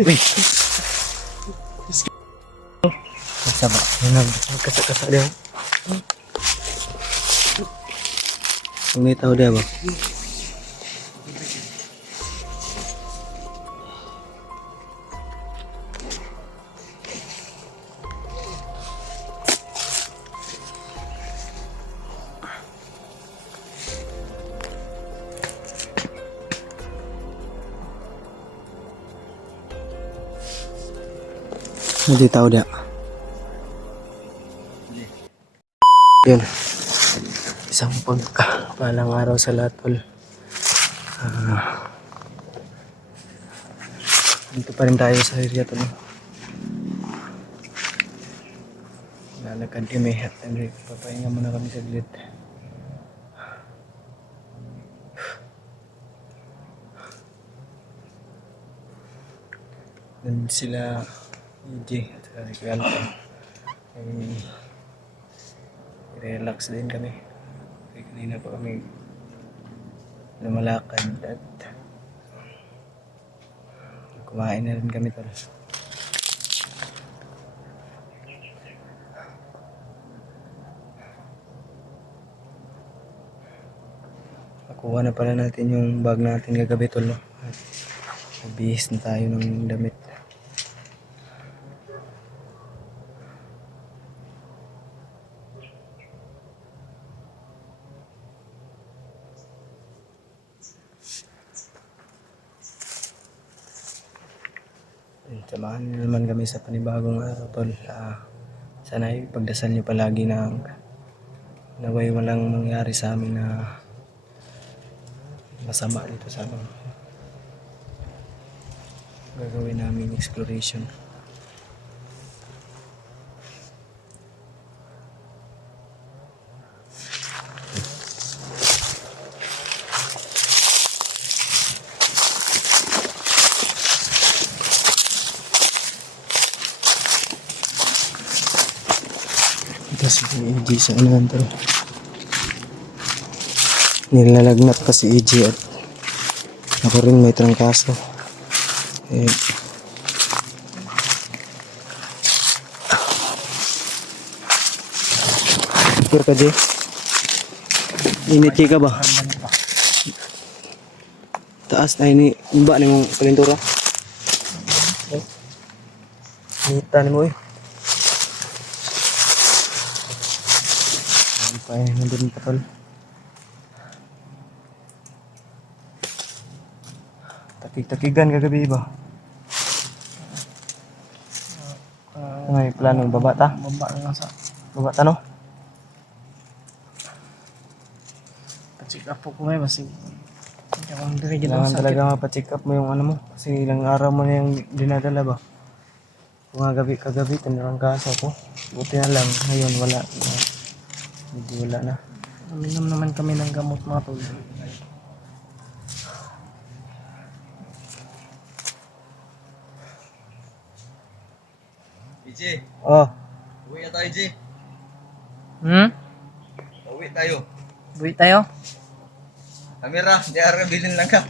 Uy! Masa ba? Nagkasa-kasa dia. May tao dia ba? Hindi tao dia. Yun. Isang pagkapalang araw sa lahat, tol. Dito pa rin tayo sa area, tol. Lalakad kami at papahinga muna kami saglit. Dan sila EJ at saka si Alpha ay relax din kami. Kasi kanina pa kami lumalakad at kumain na rin kami, tol. Nakuha na pala natin yung bag natin kagabi, tol, no? At nabihis na tayo ng damit. Samahan niyo naman kami sa panibagong araw, tol. Sana ipagdasal niyo palagi na naway walang mangyari sa amin na masama dito sa gagawin namin exploration. Si EJ sa ano, tol. Nilalagnat pa si EJ at ako rin may trangkaso. Sure ka, Jay? Init ka ba? Taas na ini. Iba na yung kalintura. Nita ni mo eh. Pahinga na din pa, tol. Takig-takigan kagabi ba? May plano baba ta? Baba na sa. Baba ta, no? Pa-check up po ko ngayon kasi kailangan talaga mapa-check up mo yung ano mo kasi ilang araw mo na yung dinadala ba? Kung kagabi tinarang kaso ko. Buti na lang ngayon wala. Hindi wala na. Uminom naman kami ng gamot, mga tol. EJ, Oh. uwi na tayo, EJ. Uwi tayo. Buwi tayo? Kamera, di ara bilhin lang ka.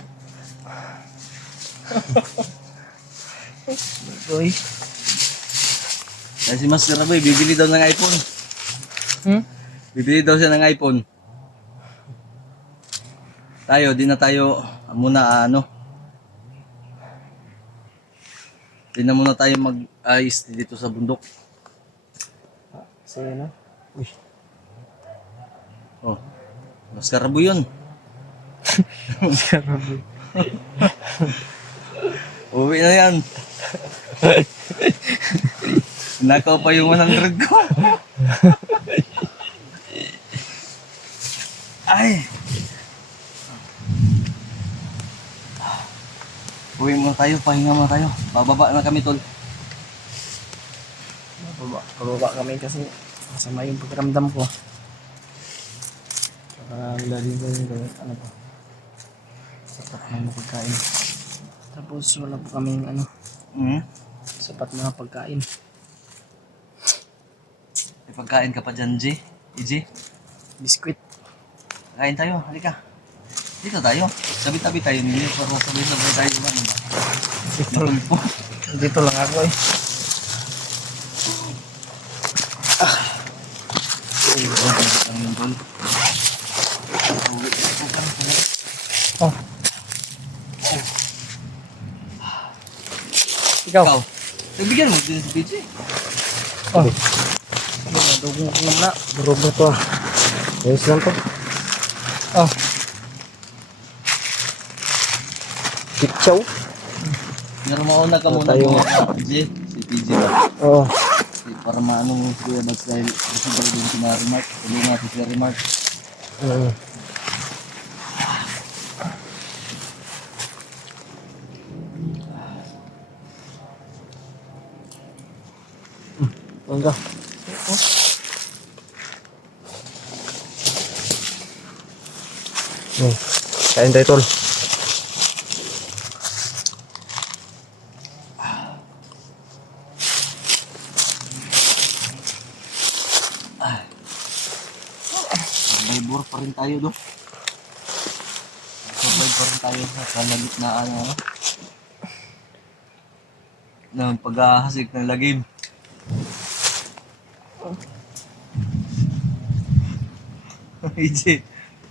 Uy. Kasi Master Raboy, bibili daw ng iPhone. Bibili daw siya ng iPhone. Tayo, di na tayo muna di na muna tayo mag-ayos dito sa bundok. Sige na. Uy. Oh, Master Raboy yun. Uwi na yan. Nakaw pa yung 100 ko. Ay. Uwi muna tayo, pahinga muna tayo. Bababa na kami, tol. Pababa kami kasi masama yung pagramdam ko. Saka lali ko yung ano pa. Sapat na pagkain. Tapos wala po kaming sapat na pagkain. May pagkain ka pa dyan, G? EJ? Biskuit. Kain tayo, halika. Dito tayo. Sabi-tabi tayo ninyo para sabay-sabay tayo. Ano ba? Matulpo. Dito lang ako eh. Ang yung tol. Oh. Ikaw. Ikaw. Nagbigyan mo din sa PJ. Oh. Nadugong ko na. Durog na to. Ayos lang to. Oh. Pitsaw. Pero mauna ka muna Tayo. mga PJ. Si PJ ba? Oo. Para maanong kuya Dax dahil kasi daw din si Remark. Tulungan natin si Remark. Oo. Bangga. Kain tayo tol. Survivor pa rin tayo do. Survive pa rin tayo sa kalagitnaan ng ano. Ng paghahasik ng lagim. EJ,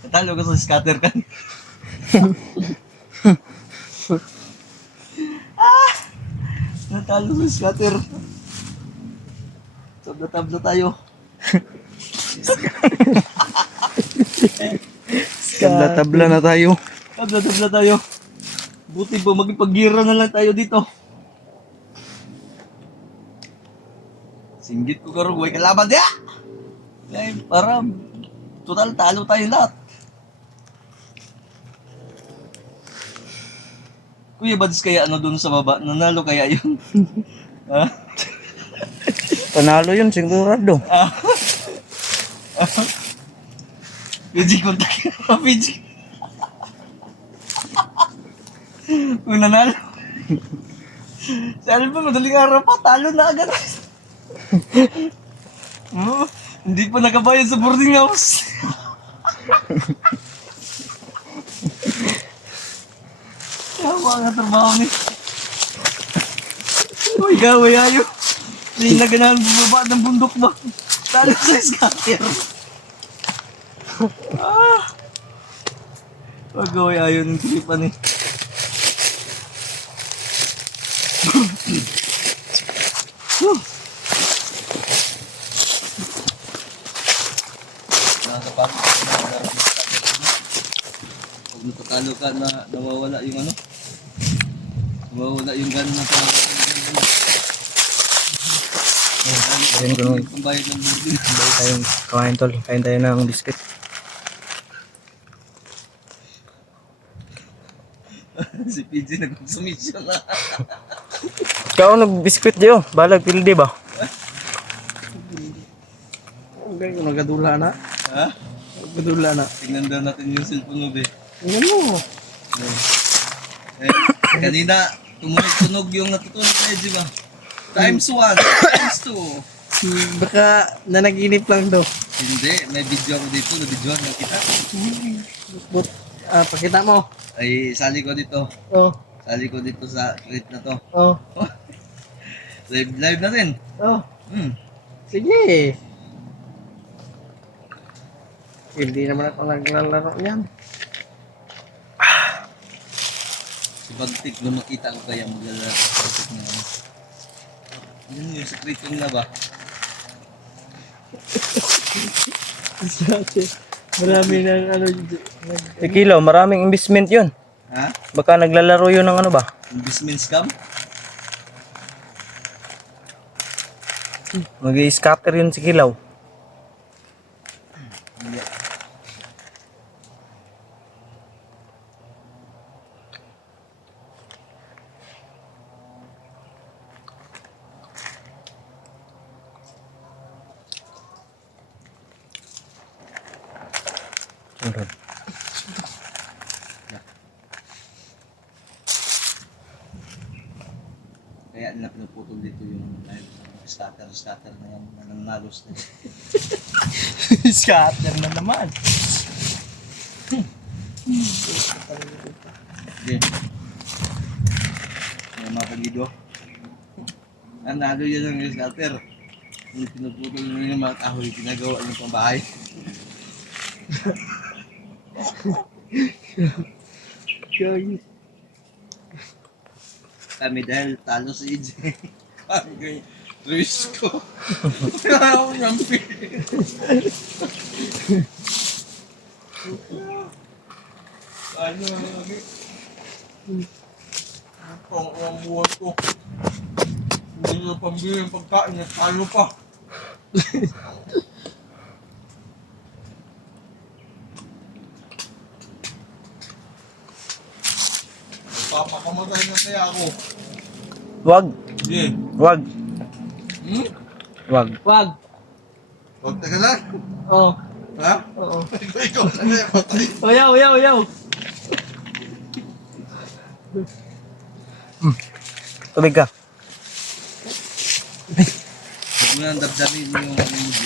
natalo ka sa scatter kan. Natalo sa scatter. Tabla-tabla tayo. Tabla-tabla na tayo. Tabla-tabla tayo. Buti ba magipag-gira na lang tayo dito. Singgit ko karong way kalaban dia. Ay, para total talo tayo lahat. Kuya Bads kaya ano doon sa baba? Nanalo kaya yun? Ha? Panalo yun sigurado. PG kontak ka, PG. Kung nanalo. Sabi ba, madaling araw pa, talo na agad. Hindi pa nakabayad sa boarding house. Tawa nga trabaho ni. Uy, gaway ayo. Hindi na ganahan bumaba ng bundok ba? Talo sa scatter. Gaway ayo ng tripan eh. Pag natatalo ka na nawawala yung ano? Nawawala yung gano'n na talaga. Ayun ko nung Pambayad ng building. tayong kain tol. Kain tayo ng biscuit. Si PJ nag-submission na. Ikaw nag-biscuit diyo. Balag pildi ba? Okay, kung nagadula na. Ha? Nagadula na. Tingnan daw natin yung cellphone mo, be. Tingnan mo. Kanina, tumunog-tunog yung natutulog tayo, di ba? Times 1, times 2. Baka nanaginip lang do. Hindi, may video ako dito, na-videoan ng kita. But, pakita mo. Ay, sali ko dito. Oh. Sali ko dito sa clip na to. Oh. Live na rin. Oh. Hmm. Sige. Hindi naman ako naglalaro yan. Si Bagtik, nung makita ko kaya maglalaro sa Bagtik na ano. Yun yung sekreto nila ba? Marami ng ano. Tequila, maraming investment yun. Ha? Baka naglalaro yun ng ano ba? Investment scam? Mag-i-scatter yun si Kilaw. Hindi. Sunod. Kaya nila pinuputol dito yung live scatter na yan, nananalos na. Scatter na naman. Hindi. Yan, mga pagido. Analo yan ng scatter. Yung pinuputol na yung mga kahoy, ginagawa ng pambahay. Kami dahil talo si EJ. Kami risk ko. Wala akong nampi. Ano lagi? Ang buwan ko. Hindi na pambili ng pagkain, talo pa. Papakamatay na kaya ako. Wag. Sige. Wag. Hmm? Wag. Wag. Huwag taga lang. Oo. Ha? Oo. Ikaw na kaya patay. Uyaw, uyaw, uyaw. Tubig ka. Huwag mo nang dabdamin mo yung ano mo, G.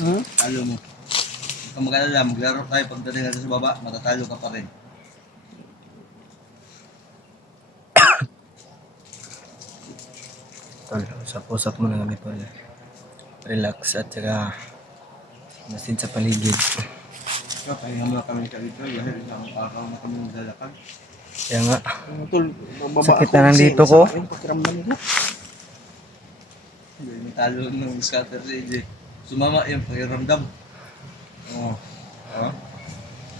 Hmm? Talo mo. Huwag kang mag-alala, maglaro tayo pagdating natin sa baba, matatalo ka pa rin. Tol, usap-usap muna kami tol. Relax at saka masin sa paligid. Ikaw, pahinga muna kami sa dito, dahil isang araw na kami maglalakad. Kaya nga, Tol, bababa sakit ako na ng kasi dito ko. sa akin, pakiramdam nila. Hindi, may talo ng scatter si EJ. Sumama yung pakiramdam. Oo. Ha?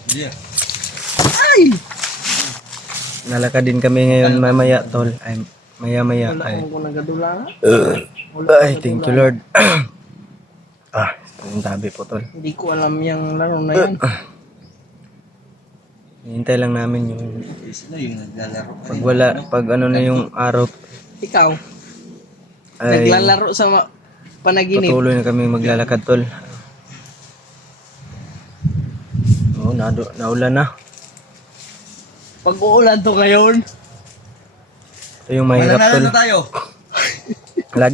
Hindi ah. Nalakad din kami ngayon mamaya tol. Ay, maya-maya. Wala Ay, akong kung nagadula. ay thank you Lord. Ang tabi po tol. Hindi ko alam yung laro na yan. Hintay lang namin yung Sino yung naglalaro? pag wala, pag ano na yung araw Ikaw, ay naglalaro sa panaginip. patuloy na kami maglalakad tol. Oo, naulan na. Pag uulan to ngayon, Ito yung mahirap tol. Mananalo na tayo.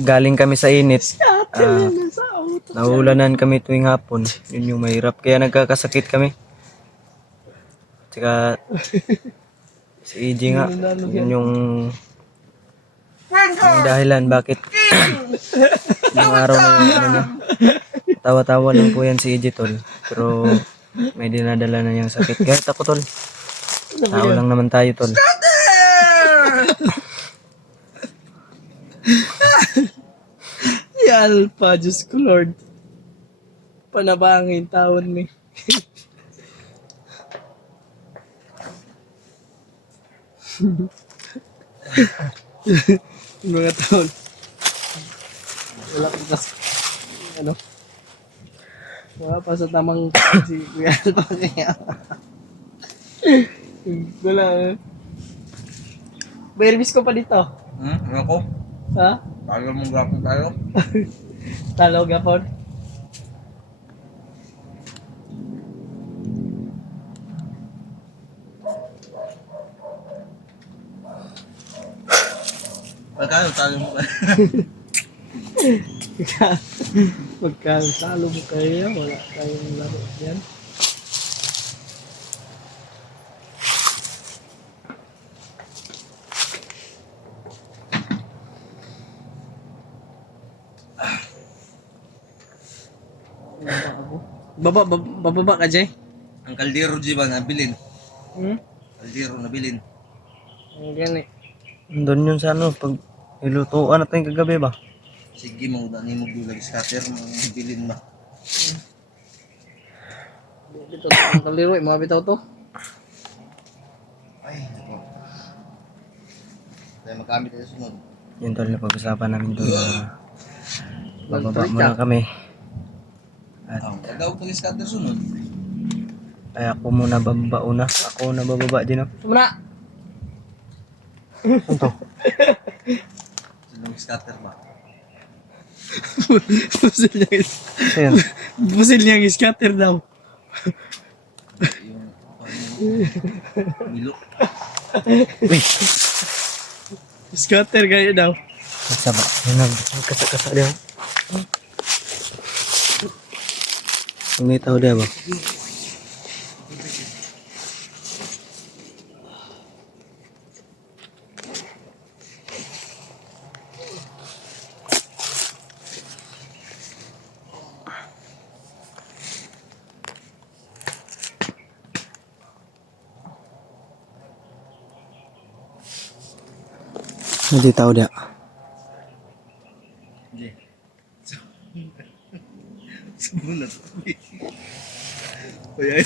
Galing kami sa init. ate na sa auto. Naulanan kami tuwing hapon. Yun yung mahirap. Kaya nagkakasakit kami. Tsaka si EJ nga. Yun yung dahilan bakit yung araw na yun, ano niya. Tawa-tawa lang po yan si EJ tol. Pero may dinadala na niyang sakit. Kahit ako tol. Tao lang naman tayo tol. Alpa, Diyos ko Lord. Panabangin tawon mi. Mga taon. Wala pa kasi, ano, wala pa sa tamang si Kuya Alpa kaya. Wala. Berbis ko pa dito. Ako? Ha? Talo mong gapon tayo. Talo gapon. Magkano talo mo ba? Pagka talo mo kayo, wala kayong laro yan. Bababa ka, Jay? Ang kaldero, G ba, nabilin. Hmm? Kaldero, nabilin. Yan eh. Doon yun sa ano. Pag nilutuan natin kagabi ba? Sige, mga dani mo gulag scatter, mga nabilin ba. Dito ang kaliro, mga bitaw to. Ay, ako. Tayo magamit tayo sunod. Yun tol na pag-usapan namin doon na bababa muna kami. At Tagaw ko yung scatter sunod. ay ako muna bababa una. Ako na bababa din ako. Sumuna! Ano to? Sunod scatter ba? Pusil niya, Ito yun. pusil niya yung scatter daw. Yung, milo. Uy! Scatter kayo daw. Magsaba. Yun lang. Magkasa-kasa din. Umitaw din ba? Hindi tao dia. Hindi. Sumunod. Kaya,